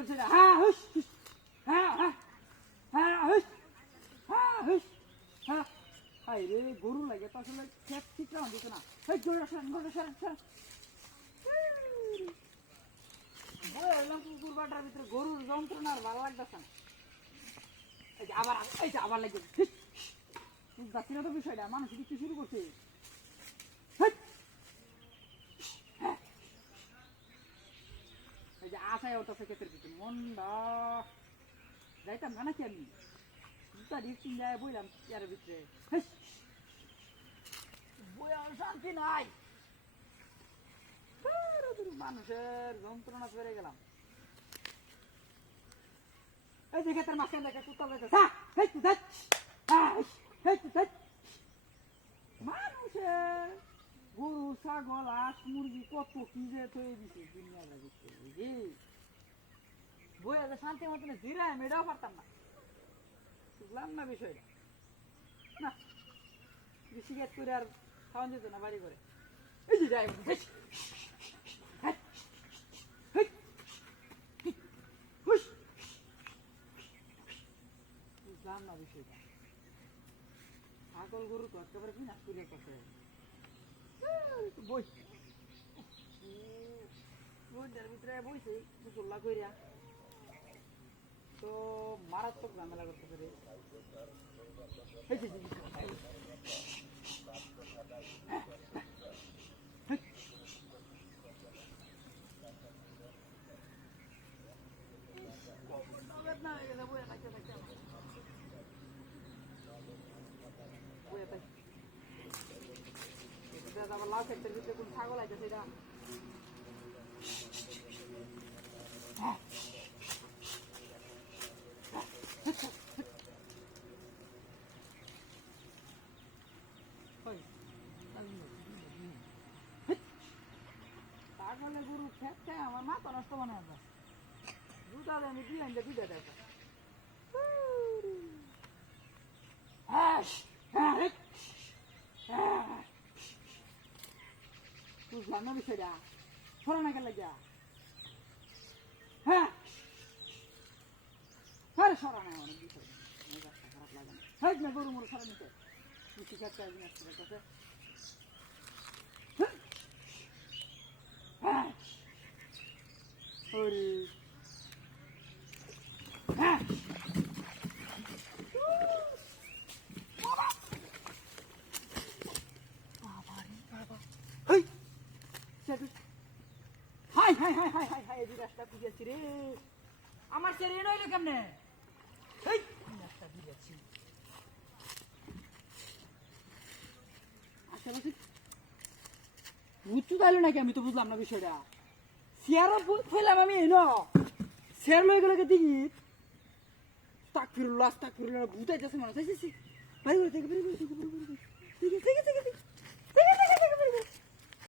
করছে না হ্যাঁ হুস হ্যাঁ হ্যাঁ হ্যাঁ হুস হ্যাঁ হুস হ্যাঁ হাই রে গরু লাগে তো আসলে খেত ঠিক রাউন দিত না এই গরু সরেন বই এলাম কুকুর বাটার ভিতরে গরুর যন্ত্রণা আর ভালো লাগতেছে না এই যে আবার লাগে যাচ্ছি না তো বিষয়টা মানুষ কিছু শুরু করছে এই যে আশায় ওটাছে ক্ষেতের ভিতরে মনটা যাইতাম না নাকি আমি দুটা রিক্সিন যায় বইলাম ইয়ার ভিতরে বই আর শান্তি নাই মানুষের যন্ত্রণা পেরে গেলাম এই যে ক্ষেতের মাঝখানে দেখা কুত্তা মানুষের গরু ছাগল হাঁস মুরগি কত কি যে তৈরি দিচ্ছে দুনিয়া লাগছে বইয়া যে শান্তি মতন জিরায় আমি এটাও পারতাম না বুঝলাম না বিষয়টা না সিগারেট করে আর খাওয়ান যেত না বাড়ি করে এই যে যাই বুঝলাম না বিষয়টা ছাগল গরু তো একেবারে বিনাশ করে করতে বই বইটার ভিতরে বইছে গোসল্লা কইরা তো মারাত্মক ঝামেলা করতে পারে আবার লাউ ক্ষেত্রের ভিতরে কোন ছাগল আছে সেটা তাহলে গরু খেতে আমার মাথা নষ্ট মনে হবে দুটা আমি দুইটা দেখা বুঝলাম না বিষয়টা সরা না গেল হ্যাঁ আরে সরা না অনেক বিষয় খারাপ লাগে না হ্যাঁ না গরু মরু সরা নিতে কৃষি ক্ষেত্রে কাছে আমার ছেড়ে নইলো কেমনে আশেপাশে বুঝতে চাইলো নাকি আমি তো বুঝলাম না বিষয়টা চেয়ার ফেলাম আমি এনো চেয়ার লয়ে গেলে দেখি তাক ফিরুল্লাহ বুঝাইতেছে মানুষ বাইরে